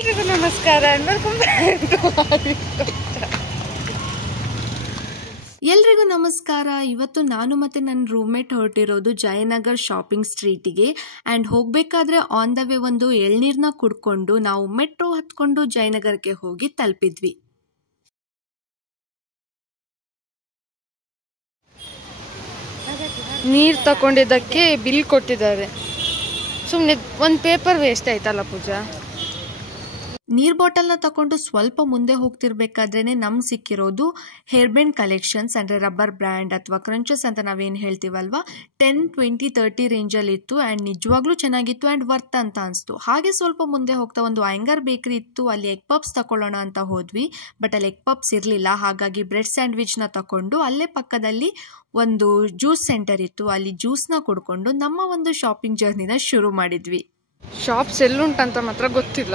ಎಲ್ರಿಗೂ ನಮಸ್ಕಾರ and welcome back to ಎಲ್ರಿಗೂ ನಮಸ್ಕಾರ. ಇವತ್ತು ನಾನು ಮತ್ತು ನನ್ನ ರೂಮ್ಮೇಟ್ ಹೊರಟಿರೋದು ಜಯನಗರ್ ಶಾಪಿಂಗ್ ಸ್ಟ್ರೀಟಿಗೆ. ಆ್ಯಂಡ್ ಹೋಗಬೇಕಾದ್ರೆ ಆನ್ ದ ವೇ ಒಂದು ಎಳ್ನೀರನ್ನ ಕುಡ್ಕೊಂಡು ನಾವು ಮೆಟ್ರೋ ಹತ್ಕೊಂಡು ಜಯನಗರಕ್ಕೆ ಹೋಗಿ ತಲುಪಿದ್ವಿ. ನೀರು ತಗೊಂಡಿದ್ದಕ್ಕೆ ಬಿಲ್ ಕೊಟ್ಟಿದ್ದಾರೆ. ಸುಮ್ಮನೆ ಒಂದು ಪೇಪರ್ ವೇಸ್ಟ್ ಆಯ್ತಲ್ಲ ಪೂಜಾ. ನೀರ್ ಬಾಟಲ್ನ ತಗೊಂಡು ಸ್ವಲ್ಪ ಮುಂದೆ ಹೋಗ್ತಿರ್ಬೇಕಾದ್ರೆ ನಮ್ಗೆ ಸಿಕ್ಕಿರೋದು ಹೇರ್ ಬ್ಯಾಂಡ್ ಕಲೆಕ್ಷನ್ಸ್, ಅಂದರೆ ರಬ್ಬರ್ ಬ್ರ್ಯಾಂಡ್ ಅಥವಾ ಕ್ರಂಚಸ್ ಅಂತ ನಾವೇನು ಹೇಳ್ತೀವಲ್ವಾ, 10, 20, 30 ರೇಂಜಲ್ಲಿ ಇತ್ತು. ಆ್ಯಂಡ್ ನಿಜವಾಗ್ಲೂ ಚೆನ್ನಾಗಿತ್ತು ಆ್ಯಂಡ್ ವರ್ತ್ ಅಂತ ಅನಿಸ್ತು. ಹಾಗೆ ಸ್ವಲ್ಪ ಮುಂದೆ ಹೋಗ್ತಾ ಒಂದು ಆ್ಯಂಗರ್ ಬೇಕ್ರಿ ಇತ್ತು, ಅಲ್ಲಿ ಎಗ್ ಪಪ್ಸ್ ತಗೊಳ್ಳೋಣ ಅಂತ ಹೋದ್ವಿ. ಬಟ್ ಅಲ್ಲಿ ಎಗ್ ಪಪ್ಸ್ ಇರಲಿಲ್ಲ, ಹಾಗಾಗಿ ಬ್ರೆಡ್ ಸ್ಯಾಂಡ್ವಿಚ್ನ ತಗೊಂಡು ಅಲ್ಲೇ ಪಕ್ಕದಲ್ಲಿ ಒಂದು ಜ್ಯೂಸ್ ಸೆಂಟರ್ ಇತ್ತು, ಅಲ್ಲಿ ಜ್ಯೂಸ್ನ ಕುಡ್ಕೊಂಡು ನಮ್ಮ ಒಂದು ಶಾಪಿಂಗ್ ಜರ್ನಿನ ಶುರು ಮಾಡಿದ್ವಿ. ಶಾಪ್ಸ್ ಎಲ್ಲುಂಟಂತ ಮಾತ್ರ ಗೊತ್ತಿಲ್ಲ.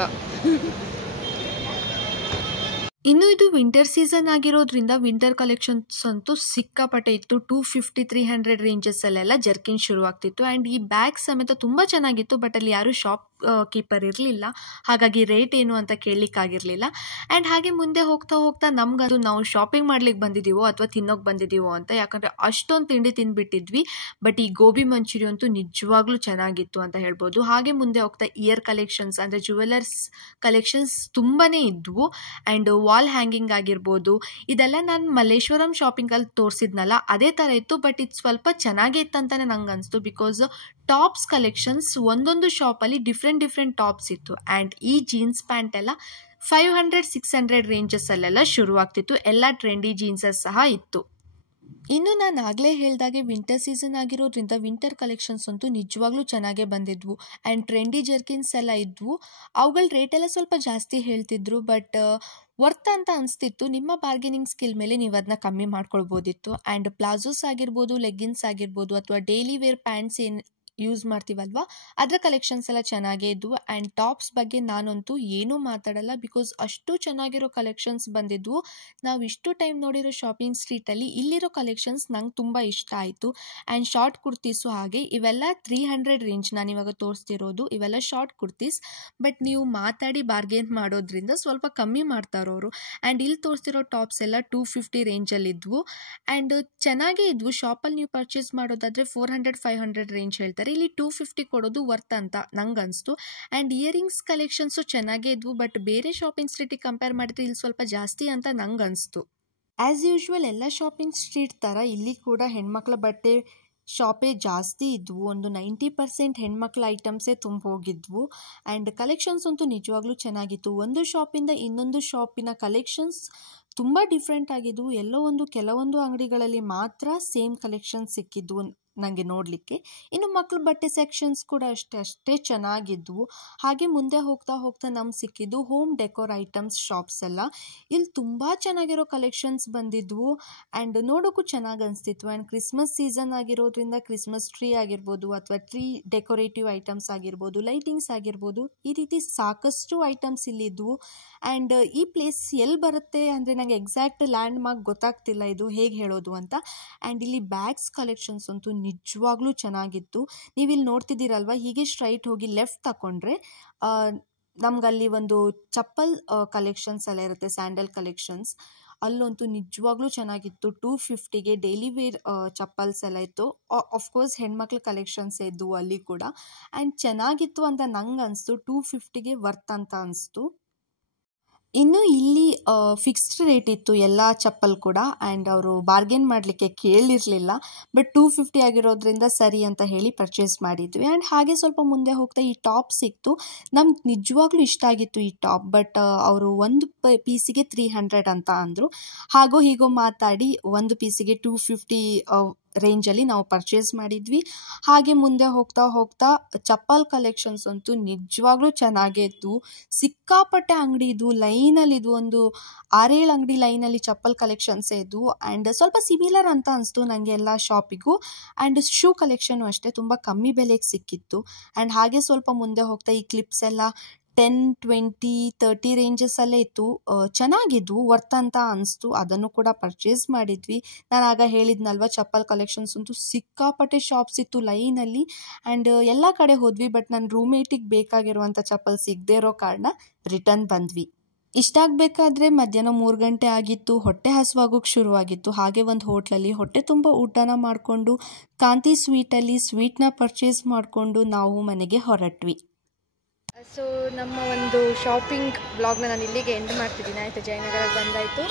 ಇನ್ನು ಇದು ವಿಂಟರ್ ಸೀಸನ್ ಆಗಿರೋದ್ರಿಂದ ವಿಂಟರ್ ಕಲೆಕ್ಷನ್ಸ್ ಅಂತೂ ಸಿಕ್ಕಾಪಟ್ಟೆ ಇತ್ತು. 250, 300 ರೇಂಜಸ್ಸಲ್ಲೆಲ್ಲ ಜರ್ಕಿನ್ ಶುರು ಆಗ್ತಿತ್ತು. ಆ್ಯಂಡ್ ಈ ಬ್ಯಾಗ್ ಸಮೇತ ತುಂಬ ಚೆನ್ನಾಗಿತ್ತು. ಬಟ್ ಅಲ್ಲಿ ಯಾರೂ ಶಾಪ್ ಕೀಪರ್ ಇರಲಿಲ್ಲ, ಹಾಗಾಗಿ ರೇಟ್ ಏನು ಅಂತ ಕೇಳಲಿಕ್ಕಾಗಿರಲಿಲ್ಲ. ಆ್ಯಂಡ್ ಹಾಗೆ ಮುಂದೆ ಹೋಗ್ತಾ ಹೋಗ್ತಾ ನಮ್ಗದು ನಾವು ಶಾಪಿಂಗ್ ಮಾಡ್ಲಿಕ್ಕೆ ಬಂದಿದ್ದೀವೋ ಅಥವಾ ತಿನ್ನೋಕೆ ಬಂದಿದ್ದೀವೋ ಅಂತ, ಯಾಕಂದರೆ ಅಷ್ಟೊಂದು ತಿಂಡಿ ತಿಂದುಬಿಟ್ಟಿದ್ವಿ. ಬಟ್ ಈ ಗೋಬಿ ಮಂಚೂರಿ ಅಂತೂ ನಿಜವಾಗ್ಲೂ ಚೆನ್ನಾಗಿತ್ತು ಅಂತ ಹೇಳ್ಬೋದು. ಹಾಗೆ ಮುಂದೆ ಹೋಗ್ತಾ ಇಯರ್ ಕಲೆಕ್ಷನ್ಸ್ ಅಂದರೆ ಜ್ಯುವೆಲರ್ಸ್ ಕಲೆಕ್ಷನ್ಸ್ ತುಂಬಾ ಇದ್ವು. ಆ್ಯಂಡ್ ವಾಲ್ ಹ್ಯಾಂಗಿಂಗ್ ಆಗಿರ್ಬೋದು, ಇದೆಲ್ಲ ನಾನು ಮಲ್ಲೇಶ್ವರಂ ಶಾಪಿಂಗಲ್ಲಿ ತೋರಿಸಿದ್ನಲ್ಲ ಅದೇ ಥರ ಇತ್ತು. ಬಟ್ ಇದು ಸ್ವಲ್ಪ ಚೆನ್ನಾಗೇ ಇತ್ತಂತಾನೆ ನಂಗೆ ಅನಿಸ್ತು. ಬಿಕಾಸ್ ಟಾಪ್ಸ್ ಕಲೆಕ್ಷನ್ಸ್ ಒಂದೊಂದು ಶಾಪಲ್ಲಿ ಡಿಫ್ರೆಂಟ್ ಟಾಪ್ಸ್ ಇತ್ತು. ಆ್ಯಂಡ್ ಈ ಜೀನ್ಸ್ ಪ್ಯಾಂಟ್ ಎಲ್ಲ 500, 600 ರೇಂಜಸ್ಸಲ್ಲೆಲ್ಲ ಶುರುವಾಗ್ತಿತ್ತು. ಎಲ್ಲ ಟ್ರೆಂಡಿ ಜೀನ್ಸಸ್ ಸಹ ಇತ್ತು. ಇನ್ನು ನಾನು ಆಗಲೇ ಹೇಳಿದಾಗೆ ವಿಂಟರ್ ಸೀಸನ್ ಆಗಿರೋದ್ರಿಂದ ವಿಂಟರ್ ಕಲೆಕ್ಷನ್ಸ್ ಅಂತೂ ನಿಜವಾಗ್ಲೂ ಚೆನ್ನಾಗೇ ಬಂದಿದ್ವು. ಆ್ಯಂಡ್ ಟ್ರೆಂಡಿ ಜರ್ಕಿನ್ಸ್ ಎಲ್ಲ ಇದ್ವು. ಅವುಗಳ ರೇಟೆಲ್ಲ ಸ್ವಲ್ಪ ಜಾಸ್ತಿ ಹೇಳ್ತಿದ್ರು, ಬಟ್ ವರ್ತ್ ಅಂತ ಅನಿಸ್ತಿತ್ತು. ನಿಮ್ಮ ಬಾರ್ಗೇನಿಂಗ್ ಸ್ಕಿಲ್ ಮೇಲೆ ನೀವು ಅದನ್ನ ಕಮ್ಮಿ ಮಾಡ್ಕೊಳ್ಬೋದಿತ್ತು. ಆ್ಯಂಡ್ ಪ್ಲಾಜೋಸ್ ಆಗಿರ್ಬೋದು, ಲೆಗ್ಗಿನ್ಸ್ ಆಗಿರ್ಬೋದು, ಅಥವಾ ಡೈಲಿ ವೇರ್ ಪ್ಯಾಂಟ್ಸ್ ಏನು ಯೂಸ್ ಮಾಡ್ತೀವಲ್ವ ಅದರ ಕಲೆಕ್ಷನ್ಸ್ ಎಲ್ಲ ಚೆನ್ನಾಗೇ ಇದ್ವು. ಆ್ಯಂಡ್ ಟಾಪ್ಸ್ ಬಗ್ಗೆ ನಾನಂತೂ ಏನೂ ಮಾತಾಡಲ್ಲ, ಬಿಕಾಸ್ ಅಷ್ಟು ಚೆನ್ನಾಗಿರೋ ಕಲೆಕ್ಷನ್ಸ್ ಬಂದಿದ್ವು. ನಾವು ಇಷ್ಟು ಟೈಮ್ ನೋಡಿರೋ ಶಾಪಿಂಗ್ ಸ್ಟ್ರೀಟಲ್ಲಿ ಇಲ್ಲಿರೋ ಕಲೆಕ್ಷನ್ಸ್ ನಂಗೆ ತುಂಬ ಇಷ್ಟ ಆಯಿತು. ಆ್ಯಂಡ್ ಶಾರ್ಟ್ ಕುರ್ತೀಸು ಹಾಗೆ, ಇವೆಲ್ಲ 300 ರೇಂಜ್ ನಾನಿವಾಗ ತೋರಿಸ್ತಿರೋದು, ಇವೆಲ್ಲ ಶಾರ್ಟ್ ಕುರ್ತೀಸ್. ಬಟ್ ನೀವು ಮಾತಾಡಿ ಬಾರ್ಗೇನ್ ಮಾಡೋದ್ರಿಂದ ಸ್ವಲ್ಪ ಕಮ್ಮಿ ಮಾಡ್ತಾರೋ ಅವರು. ಆ್ಯಂಡ್ ಇಲ್ಲಿ ತೋರಿಸ್ತಿರೋ ಟಾಪ್ಸ್ ಎಲ್ಲ 250 ರೇಂಜಲ್ಲಿದ್ವು. ಆ್ಯಂಡ್ ಚೆನ್ನಾಗೇ ಇದ್ವು. ಶಾಪಲ್ಲಿ ನೀವು ಪರ್ಚೇಸ್ ಮಾಡೋದಾದರೆ 400, 500 ರೇಂಜ್ ಹೇಳ್ತಾರೆ. ಇಲ್ಲಿ 250 ಕೊಡೋದು ವರ್ತ್ ಅಂತ ನಂಗೆ ಅನಿಸ್ತು. ಆ್ಯಂಡ್ ಇಯರಿಂಗ್ಸ್ ಕಲೆಕ್ಷನ್ಸು ಚೆನ್ನಾಗೇ ಇದ್ವು. ಬಟ್ ಬೇರೆ ಶಾಪಿಂಗ್ ಸ್ಟ್ರೀಟಿಗೆ ಕಂಪೇರ್ ಮಾಡಿದ್ರೆ ಇಲ್ಲಿ ಸ್ವಲ್ಪ ಜಾಸ್ತಿ ಅಂತ ನಂಗೆ ಅನಿಸ್ತು. ಆ್ಯಸ್ ಯೂಶ್ವಲ್ ಎಲ್ಲ ಶಾಪಿಂಗ್ ಸ್ಟ್ರೀಟ್ ಥರ ಇಲ್ಲಿ ಕೂಡ ಹೆಣ್ಮಕ್ಳ ಬಟ್ಟೆ ಶಾಪೇ ಜಾಸ್ತಿ ಇದ್ವು. ಒಂದು 90% ಹೆಣ್ಮಕ್ಳ ಐಟಮ್ಸೇ ತುಂಬ ಹೋಗಿದ್ವು. ಆ್ಯಂಡ್ ಕಲೆಕ್ಷನ್ಸ್ ಅಂತೂ ನಿಜವಾಗ್ಲೂ ಚೆನ್ನಾಗಿತ್ತು. ಒಂದು ಶಾಪಿಂದ ಇನ್ನೊಂದು ಶಾಪಿನ ಕಲೆಕ್ಷನ್ಸ್ ತುಂಬ ಡಿಫ್ರೆಂಟ್ ಆಗಿದ್ವು. ಎಲ್ಲೋ ಕೆಲವೊಂದು ಅಂಗಡಿಗಳಲ್ಲಿ ಮಾತ್ರ ಸೇಮ್ ಕಲೆಕ್ಷನ್ಸ್ ಸಿಕ್ಕಿದ್ವು ನನಗೆ ನೋಡಲಿಕ್ಕೆ. ಇನ್ನು ಮಕ್ಕಳ ಬಟ್ಟೆ ಸೆಕ್ಷನ್ಸ್ ಕೂಡ ಅಷ್ಟೇ ಚೆನ್ನಾಗಿದ್ವು. ಹಾಗೆ ಮುಂದೆ ಹೋಗ್ತಾ ಹೋಗ್ತಾ ನಮ್ಗೆ ಸಿಕ್ಕಿದ್ದು ಹೋಮ್ ಡೆಕೋರ್ ಐಟಮ್ಸ್ ಶಾಪ್ಸ್ ಎಲ್ಲ. ಇಲ್ಲಿ ತುಂಬ ಚೆನ್ನಾಗಿರೋ ಕಲೆಕ್ಷನ್ಸ್ ಬಂದಿದ್ವು. ಆ್ಯಂಡ್ ನೋಡೋಕ್ಕೂ ಚೆನ್ನಾಗಿ ಅನಿಸ್ತಿತ್ತು. ಆ್ಯಂಡ್ ಕ್ರಿಸ್ಮಸ್ ಸೀಸನ್ ಆಗಿರೋದ್ರಿಂದ ಕ್ರಿಸ್ಮಸ್ ಟ್ರೀ ಆಗಿರ್ಬೋದು, ಅಥವಾ ಟ್ರೀ ಡೆಕೋರೇಟಿವ್ ಐಟಮ್ಸ್ ಆಗಿರ್ಬೋದು, ಲೈಟಿಂಗ್ಸ್ ಆಗಿರ್ಬೋದು, ಈ ರೀತಿ ಸಾಕಷ್ಟು ಐಟಮ್ಸ್ ಇಲ್ಲಿದ್ವು. ಆ್ಯಂಡ್ ಈ ಪ್ಲೇಸ್ ಎಲ್ಲಿ ಬರುತ್ತೆ ಅಂದರೆ ನನಗೆ ಎಕ್ಸಾಕ್ಟ್ ಲ್ಯಾಂಡ್ ಮಾರ್ಕ್ ಗೊತ್ತಾಗ್ತಿಲ್ಲ ಇದು ಹೇಗೆ ಹೇಳೋದು ಅಂತ. ಆ್ಯಂಡ್ ಇಲ್ಲಿ ಬ್ಯಾಗ್ಸ್ ಕಲೆಕ್ಷನ್ಸ್ ಅಂತೂ ನಿಜವಾಗ್ಲೂ ಚೆನ್ನಾಗಿತ್ತು. ನೀವು ಇಲ್ಲಿ ನೋಡ್ತಿದ್ದೀರಲ್ವ, ಹೀಗೆ ಸ್ಟ್ರೈಟ್ ಹೋಗಿ ಲೆಫ್ಟ್ ತಗೊಂಡ್ರೆ ನಮ್ಗಲ್ಲಿ ಒಂದು ಚಪ್ಪಲ್ ಕಲೆಕ್ಷನ್ಸ್ ಎಲ್ಲ ಇರುತ್ತೆ, ಸ್ಯಾಂಡಲ್ ಕಲೆಕ್ಷನ್ಸ್. ಅಲ್ಲಂತೂ ನಿಜವಾಗ್ಲೂ ಚೆನ್ನಾಗಿತ್ತು. 250ಗೆ ಡೈಲಿ ವೇರ್ ಚಪ್ಪಲ್ಸ್ ಎಲ್ಲ ಇತ್ತು. ಆಫ್ಕೋರ್ಸ್ ಹೆಣ್ಮಕ್ಳ ಕಲೆಕ್ಷನ್ಸ್ ಇದ್ವು ಅಲ್ಲಿ ಕೂಡ. ಆ್ಯಂಡ್ ಚೆನ್ನಾಗಿತ್ತು ಅಂತ ನಂಗೆ ಅನಿಸ್ತು. 250ಗೆ ವರ್ತ್ ಅಂತ ಅನಿಸ್ತು. ಇನ್ನು ಇಲ್ಲಿ ಫಿಕ್ಸ್ಡ್ ರೇಟ್ ಇತ್ತು ಎಲ್ಲ ಚಪ್ಪಲ್ ಕೂಡ. ಆ್ಯಂಡ್ ಅವರು ಬಾರ್ಗೇನ್ ಮಾಡಲಿಕ್ಕೆ ಕೇಳಿರಲಿಲ್ಲ. ಬಟ್ 250 ಆಗಿರೋದ್ರಿಂದ ಸರಿ ಅಂತ ಹೇಳಿ ಪರ್ಚೇಸ್ ಮಾಡಿದ್ವಿ. ಆ್ಯಂಡ್ ಹಾಗೆ ಸ್ವಲ್ಪ ಮುಂದೆ ಹೋಗ್ತಾ ಈ ಟಾಪ್ ಸಿಕ್ತು. ನಮ್ಗೆ ನಿಜವಾಗ್ಲೂ ಇಷ್ಟ ಆಗಿತ್ತು ಈ ಟಾಪ್. ಬಟ್ ಅವರು ಒಂದು ಪೀಸಿಗೆ 300 ಅಂತ ಅಂದರು. ಹಾಗೋ ಹೀಗೋ ಮಾತಾಡಿ ಒಂದು ಪೀಸಿಗೆ 250 ರೇಂಜಲ್ಲಿ ನಾವು ಪರ್ಚೇಸ್ ಮಾಡಿದ್ವಿ. ಹಾಗೆ ಮುಂದೆ ಹೋಗ್ತಾ ಹೋಗ್ತಾ ಚಪ್ಪಲ್ ಕಲೆಕ್ಷನ್ಸ್ ಅಂತೂ ನಿಜವಾಗ್ಲೂ ಚೆನ್ನಾಗೇ ಇತ್ತು. ಸಿಕ್ಕಾಪಟ್ಟೆ ಅಂಗಡಿ ಇದ್ವು, ಲೈನಲ್ಲಿ ಇದ್ವು. ಒಂದು 6-7 ಅಂಗಡಿ ಲೈನಲ್ಲಿ ಚಪ್ಪಲ್ ಕಲೆಕ್ಷನ್ಸೇ ಇದ್ವು. ಆ್ಯಂಡ್ ಸ್ವಲ್ಪ ಸಿಮಿಲರ್ ಅಂತ ಅನಿಸ್ತು ನನಗೆ ಎಲ್ಲ ಶಾಪಿಗೂ. ಆ್ಯಂಡ್ ಶೂ ಕಲೆಕ್ಷನು ಅಷ್ಟೇ ತುಂಬ ಕಮ್ಮಿ ಬೆಲೆಗೆ ಸಿಕ್ಕಿತ್ತು. ಆ್ಯಂಡ್ ಹಾಗೆ ಸ್ವಲ್ಪ ಮುಂದೆ ಹೋಗ್ತಾ ಈ ಕ್ಲಿಪ್ಸ್ ಎಲ್ಲ 10, 20, 30 ರೇಂಜಸಲ್ಲೇ ಇತ್ತು. ಚೆನ್ನಾಗಿದ್ವು, ವರ್ತ್ ಅಂತ ಅನಿಸ್ತು. ಅದನ್ನು ಕೂಡ ಪರ್ಚೇಸ್ ಮಾಡಿದ್ವಿ. ನಾನು ಆಗ ಹೇಳಿದ್ನಲ್ವ, ಚಪ್ಪಲ್ ಕಲೆಕ್ಷನ್ಸ್ ಅಂತೂ ಸಿಕ್ಕಾಪಟ್ಟೆ ಶಾಪ್ಸ್ ಇತ್ತು ಲೈನಲ್ಲಿ. ಆ್ಯಂಡ್ ಎಲ್ಲ ಕಡೆ ಹೋದ್ವಿ. ಬಟ್ ನನ್ನ ರೂಮ್ಮೇಟಿಗೆ ಬೇಕಾಗಿರುವಂಥ ಚಪ್ಪಲ್ ಸಿಗದೇ ಇರೋ ಕಾರಣ ರಿಟರ್ನ್ ಬಂದ್ವಿ. ಇಷ್ಟ ಆಗಬೇಕಾದ್ರೆ ಮಧ್ಯಾಹ್ನ 3 ಗಂಟೆ ಆಗಿತ್ತು. ಹೊಟ್ಟೆ ಹಸಿವಾಗೋಕ್ಕೆ ಶುರುವಾಗಿತ್ತು. ಹಾಗೆ ಒಂದು ಹೋಟ್ಲಲ್ಲಿ ಹೊಟ್ಟೆ ತುಂಬ ಊಟನ ಮಾಡಿಕೊಂಡು ಕಾಂತಿ ಸ್ವೀಟಲ್ಲಿ ಸ್ವೀಟ್ನ ಪರ್ಚೇಸ್ ಮಾಡಿಕೊಂಡು ನಾವು ಮನೆಗೆ ಹೊರಟ್ವಿ. ಸೊ ನಮ್ಮ ಒಂದು ಶಾಪಿಂಗ್ ಬ್ಲಾಗ್ನ ನಾನು ಇಲ್ಲಿಗೆ ಎಂಡ್ ಮಾಡ್ತಿದ್ದೀನಿ. ಆಯಿತು, ಜಯನಗರಕ್ಕೆ ಬಂದಾಯಿತು,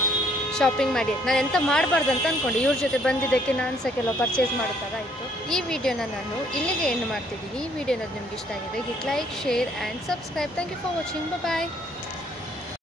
ಶಾಪಿಂಗ್ ಮಾಡಿ. ನಾನು ಎಂತ ಮಾಡಬಾರ್ದು ಅಂತ ಅಂದ್ಕೊಂಡೆ, ಇವ್ರ ಜೊತೆ ಬಂದಿದ್ದಕ್ಕೆ ನಾನು ಸಹ ಕೆಲವು ಪರ್ಚೇಸ್ ಮಾಡೋ ಥರ ಆಯಿತು. ಈ ವಿಡಿಯೋನ ನಾನು ಇಲ್ಲಿಗೆ ಎಂಡ್ ಮಾಡ್ತಿದ್ದೀನಿ. ಈ ವಿಡಿಯೋನ ನಿಮ್ಗೆ ಇಷ್ಟ ಆಗಿದೆ, hit like, share and subscribe. Thank you for watching. Bye.